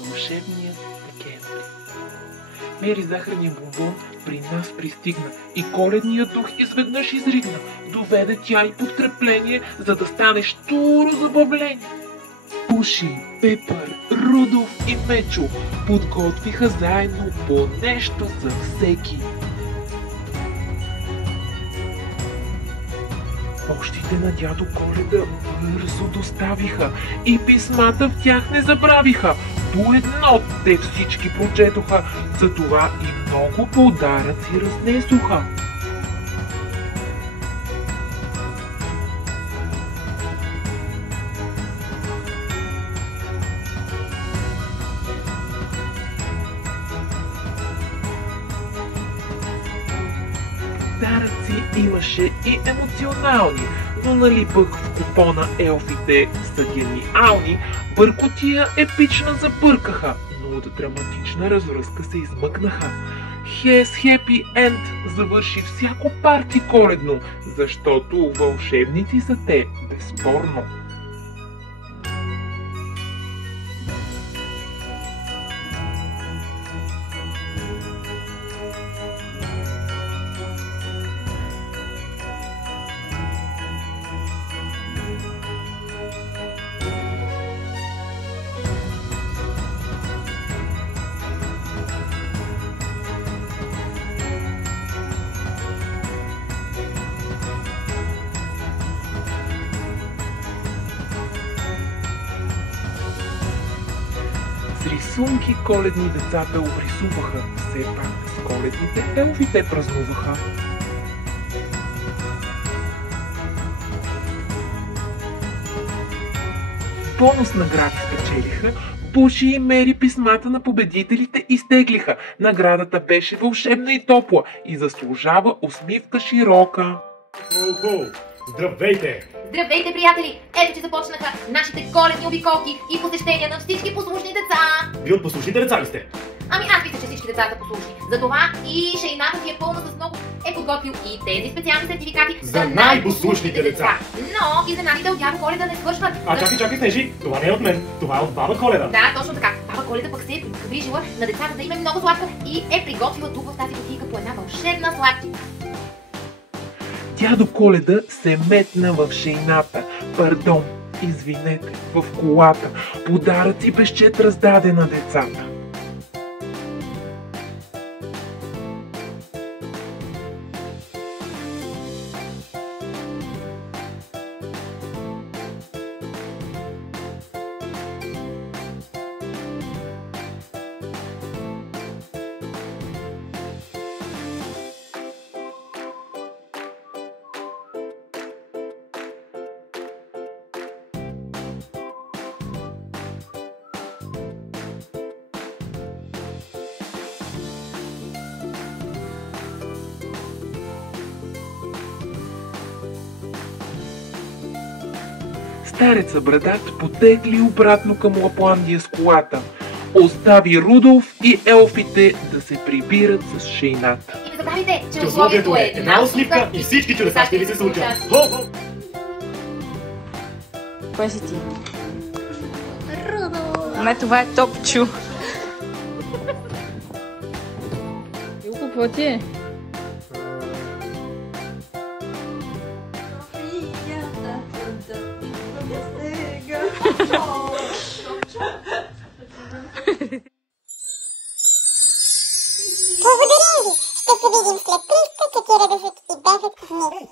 вълшебният декември. Мери захарния бомбон при нас пристигна и коледният дух изведнъж изригна. Доведе тя и подкрепление, за да стане щуро забавление. Пуши, Пепър, Рудолф и Мечо подготвиха заедно по нещо за всеки. Пощите на дядо Коледа бързо доставиха и писмата в тях не забравиха. По едно те всички прочетоха, затова и много подаръци разнесоха. Подаръци имаше и емоционални, но нали пък в купона елфите са гениални, бъркотия епична забъркаха, но от драматична развръзка се измъкнаха. Yes, Happy End завърши всяко парти коледно, защото вълшебници са те, безспорно. С рисунки коледни децата обрисуваха, все пак с коледните елфите празнуваха. Бонус награди спечелиха, Пуши и Мери писмата на победителите изтеглиха. Наградата беше вълшебна и топла и заслужава усмивка широка. Хо-хо! Здравейте! Здравейте, приятели! Ето, че започнаха нашите коледни обиколки и посещения на всички послушни деца! Вие от послушните деца ли сте? Ами аз мисля, че всички деца са послушни. Затова и шейната ви е пълна с много е подготвил и тези специални сертификати За най-послушните деца. Но изненадите от дядо Коледа не свършват. Чакай, Снежи! Това не е от мен, това е от баба Коледа. Да, точно така. Баба Коледа пък се е пригрижила на децата да им е много сладко и е приготвила тук в тази кутийка по една вълшебна сладкица. Дядо Коледа се метна в шейната. Пардон, извинете, в колата. Подаръци безчет раздаде на децата. Стареца брадат потегли обратно към Лапландия с колата. Остави Рудолф и елфите да се прибират с шейната. И не забравяйте, че Условието е една усмивка и всички чудеса ще ви се случат. Хо-хо! Кой си ти? Ме, това е Топчо. Илко, какво ти е? Благодаря ви! Ще се видим след 349 и 9 дни.